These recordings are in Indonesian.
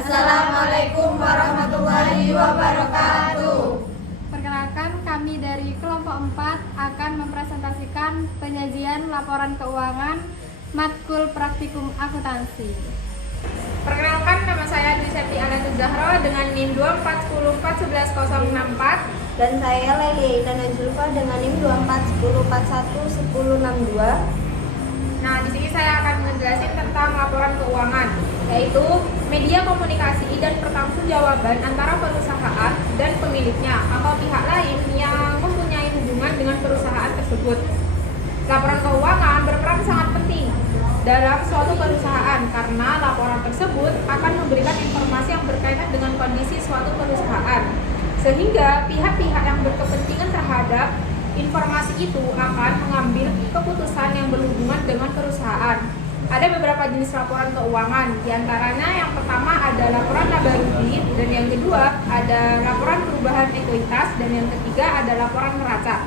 Assalamualaikum warahmatullahi wabarakatuh. Perkenalkan, kami dari kelompok 4 akan mempresentasikan penyajian laporan keuangan matkul praktikum akuntansi. Perkenalkan, nama saya Dwi Septi Anatul Zahra dengan NIM 24104111064. Dan saya Lelia Ita Najulfa dengan NIM 241411062. Nah, di sini saya akan menjelaskan tentang laporan keuangan, yaitu media komunikasi dan pertanggungjawaban antara perusahaan dan pemiliknya atau pihak lain yang mempunyai hubungan dengan perusahaan tersebut. Laporan keuangan berperan sangat penting dalam suatu perusahaan karena laporan tersebut akan memberikan informasi yang berkaitan dengan kondisi suatu perusahaan, sehingga pihak-pihak yang berkepentingan terhadap informasi itu akan mengambil keputusan yang berhubungan dengan perusahaan. Ada beberapa jenis laporan keuangan, diantaranya yang pertama ada laporan laba rugi, dan yang kedua ada laporan perubahan ekuitas, dan yang ketiga ada laporan neraca.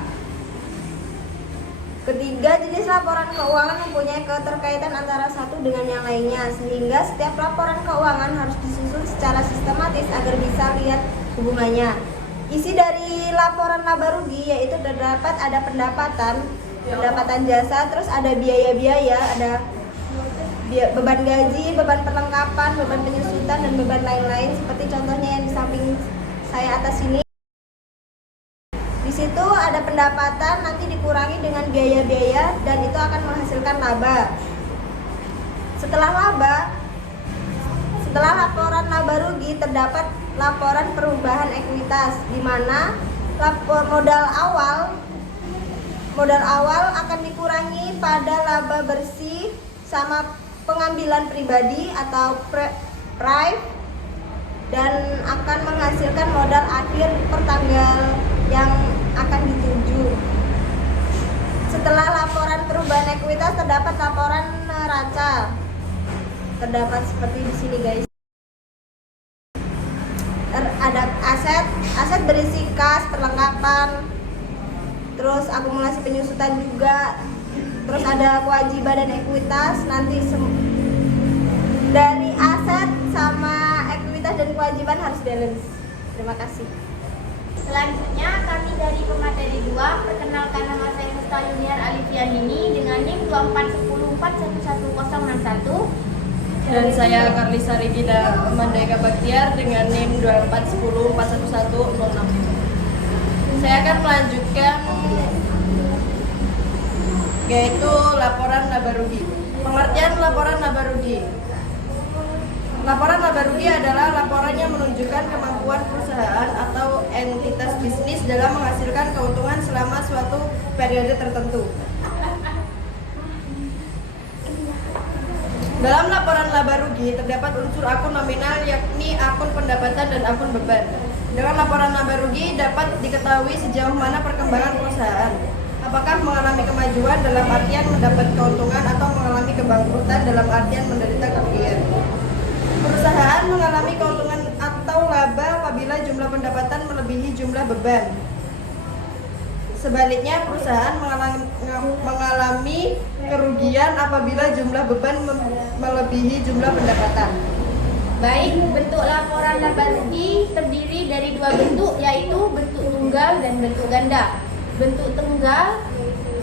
Ketiga jenis laporan keuangan mempunyai keterkaitan antara satu dengan yang lainnya, sehingga setiap laporan keuangan harus disusun secara sistematis agar bisa lihat hubungannya. Isi dari laporan laba rugi yaitu terdapat ada pendapatan jasa, terus ada biaya-biaya, ada beban gaji, beban perlengkapan, beban penyusutan, dan beban lain-lain seperti contohnya yang di samping saya atas ini. Di situ ada pendapatan nanti dikurangi dengan biaya-biaya dan itu akan menghasilkan laba. Setelah laporan laba rugi terdapat laporan perubahan ekuitas, di mana modal awal akan dikurangi pada laba bersih sama pengambilan pribadi atau prive, dan akan menghasilkan modal akhir per tanggal yang akan dituju. Setelah laporan perubahan ekuitas terdapat laporan neraca. Terdapat seperti di sini, guys. Ada aset berisi kas, perlengkapan, terus akumulasi penyusutan juga, terus ada kewajiban dan ekuitas. Nanti dari aset sama ekuitas dan kewajiban harus balance. Terima kasih. Selanjutnya kami dari pemateri 2, perkenalkan nama saya Musta Yuniar Alifianini dengan NIM 24104111061. Dan saya Karlisa Regina Mandeka Baktiar dengan NIM 241011065. Saya akan melanjutkan yaitu laporan laba rugi. Pengertian laporan laba rugi. Laporan laba rugi adalah laporan yang menunjukkan kemampuan perusahaan atau entitas bisnis dalam menghasilkan keuntungan selama suatu periode tertentu. Dalam laporan laba rugi terdapat unsur akun nominal, yakni akun pendapatan dan akun beban. Dengan laporan laba rugi dapat diketahui sejauh mana perkembangan perusahaan. Apakah mengalami kemajuan dalam artian mendapat keuntungan atau mengalami kebangkrutan dalam artian menderita kerugian. Perusahaan mengalami keuntungan atau laba apabila jumlah pendapatan melebihi jumlah beban. Sebaliknya, perusahaan mengalami kerugian apabila jumlah beban melebihi jumlah pendapatan. Baik, bentuk laporan laba rugi terdiri dari dua bentuk, yaitu bentuk tunggal dan bentuk ganda. Bentuk tunggal,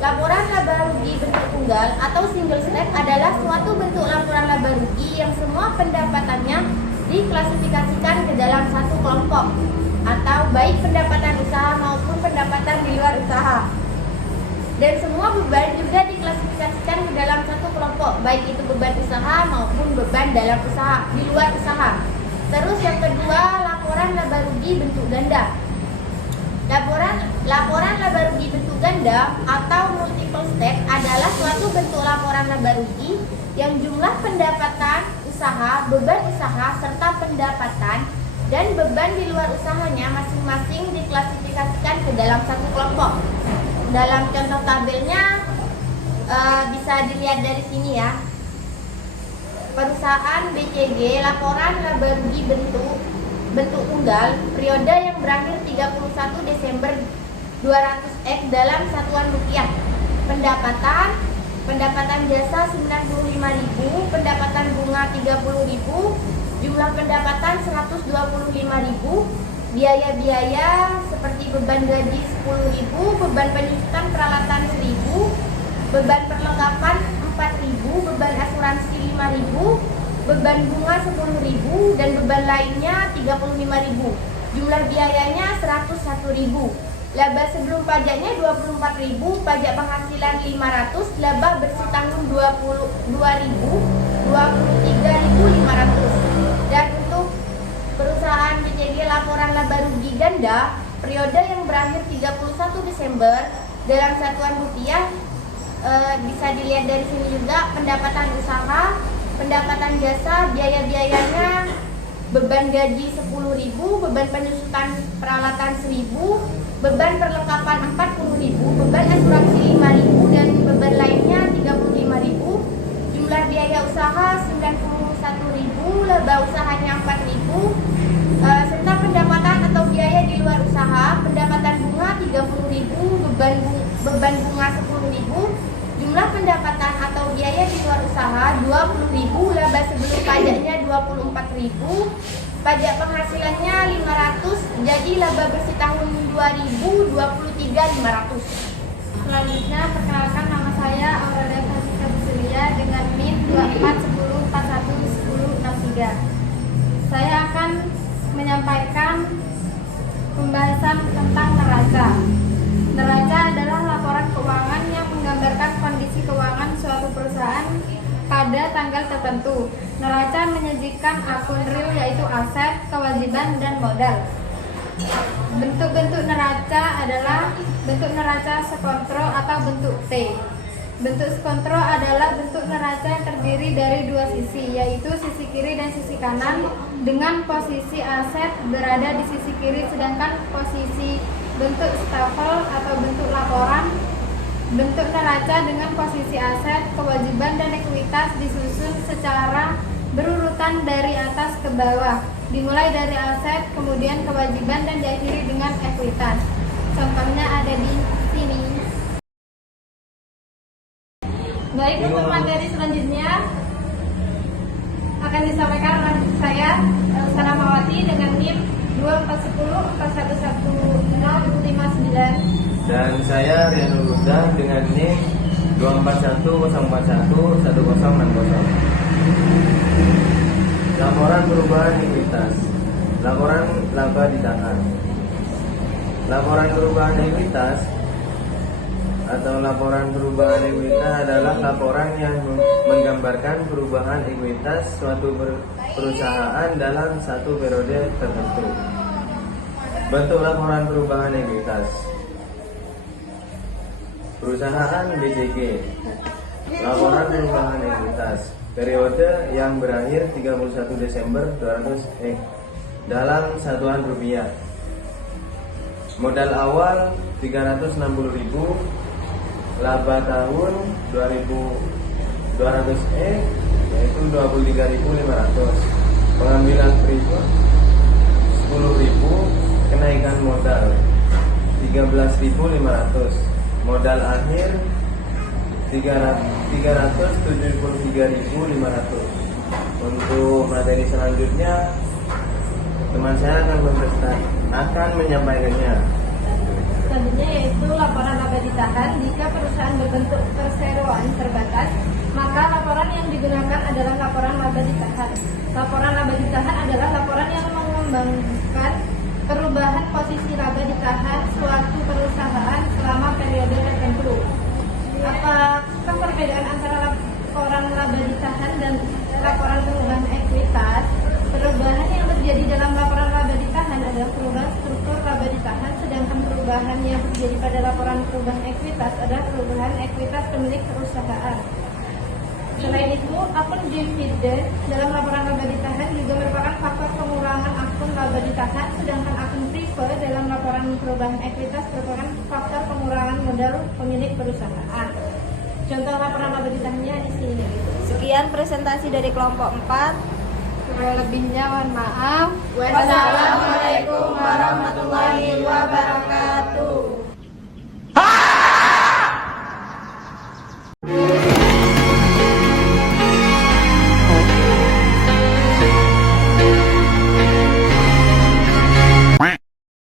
laporan laba rugi bentuk tunggal atau single step adalah suatu bentuk laporan laba rugi yang semua pendapatannya diklasifikasikan ke dalam satu kelompok, atau baik pendapatan usaha maupun pendapatan di luar usaha. Dan semua beban juga diklasifikasikan ke dalam satu kelompok, baik itu beban usaha maupun beban dalam usaha, di luar usaha. Terus yang kedua, laporan laba rugi bentuk ganda. Laporan laba rugi bentuk ganda atau multiple step adalah suatu bentuk laporan laba rugi yang jumlah pendapatan usaha, beban usaha, serta pendapatan dan beban di luar usahanya masing-masing diklasifikasikan ke dalam satu kelompok. Dalam contoh tabelnya bisa dilihat dari sini ya. Perusahaan BCG laporan laba rugi bentuk tunggal periode yang berakhir 31 Desember 200X dalam satuan rupiah. Pendapatan jasa 95.000, pendapatan bunga 30.000, jumlah pendapatan 125.000, biaya-biaya seperti beban gaji 10.000, beban penyusutan peralatan 1.000, beban perlengkapan 4.000, beban asuransi 5.000, beban bunga 10.000, dan beban lainnya 35.000. Jumlah biayanya 101.000. Laba sebelum pajaknya 24.000, pajak penghasilan 500, laba bersih tahun 22.000, 23.500. Dan untuk perusahaan BCG laporan laba rugi ganda periode yang berakhir 31 Desember dalam satuan rupiah, bisa dilihat dari sini juga pendapatan usaha, pendapatan jasa, biaya-biayanya beban gaji 10.000, beban penyusutan peralatan 1.000, beban perlengkapan 40.000, beban asuransi 5.000, dan beban lainnya 35.000. Jumlah biaya usaha 91.000, laba usahanya 4.000, serta pendapatan atau biaya di luar usaha, pendapatan bunga 30.000, beban bunga 10.000, jumlah pendapatan atau biaya di luar usaha 20.000, laba sebelum pajaknya 24.000, pajak penghasilannya 500, jadi laba bersih tahun 2023 500. Selanjutnya, perkenalkan, nama saya Aurelia Francisca Busilia dengan NIM 2410411063. Saya akan menyampaikan pembahasan tentang neraca. Neraca adalah laporan keuangan yang menggambarkan kondisi keuangan suatu perusahaan pada tanggal tertentu. Neraca menyajikan akun real yaitu aset, kewajiban, dan modal. Bentuk-bentuk neraca adalah bentuk neraca sekontro atau bentuk T. Bentuk sekontro adalah bentuk neraca yang terdiri dari dua sisi, yaitu sisi kiri dan sisi kanan, dengan posisi aset berada di sisi kiri, sedangkan posisi bentuk stafel atau bentuk laporan bentuk neraca dengan posisi aset, kewajiban, dan ekuitas disusun secara berurutan dari atas ke bawah, dimulai dari aset, kemudian kewajiban, dan diakhiri dengan ekuitas. Contohnya ada di sini. Baik, untuk materi selanjutnya akan disampaikan oleh saya Sana Mawati dengan NIM 2410411059. Dan saya Rianul Huda dengan NIM 2410411060. Laporan perubahan ekuitas. Laporan laba ditahan. Laporan perubahan ekuitas atau laporan perubahan ekuitas adalah laporan yang menggambarkan perubahan ekuitas suatu perusahaan dalam satu periode tertentu. Bentuk laporan perubahan ekuitas. Perusahaan BCG. Laporan perubahan ekuitas periode yang berakhir 31 Desember 200 dalam satuan rupiah. Modal awal 360.000, laba tahun 200 yaitu 23.500. Pengambilan privat 10.000, kenaikan modal 13.500. Modal akhir 373.500. Untuk materi selanjutnya teman saya akan menyampaikannya. Selanjutnya yaitu laporan laba ditahan. Jika perusahaan berbentuk perseroan terbatas, maka laporan yang digunakan adalah laporan laba ditahan. Laporan laba ditahan adalah laporan yang mengembangkan perubahan posisi laba ditahan suatu perusahaan selama periode tertentu. Apakah perbedaan antara laporan laba ditahan dan laporan perubahan ekuitas? Perubahan yang terjadi dalam laporan laba ditahan adalah perubahan struktur laba ditahan, sedangkan perubahan yang terjadi pada laporan perubahan ekuitas adalah perubahan ekuitas pemilik perusahaan. Selain itu, akun dividen dalam laporan laba ditahan juga merupakan faktor pengurangan akun laba ditahan, sedangkan akun prefer dalam laporan perubahan ekuitas merupakan faktor pengurangan modal pemilik perusahaan. Contoh laporan laba ditahannya di sini. Sekian presentasi dari kelompok 4. Kurang lebihnya mohon maaf. Wassalamualaikum